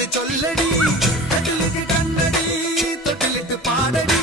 தொட்டிலிட்டு சொல்லடி தொட்டிலிட்டு கண்ணடி தொட்டிலிட்டு பாடடி.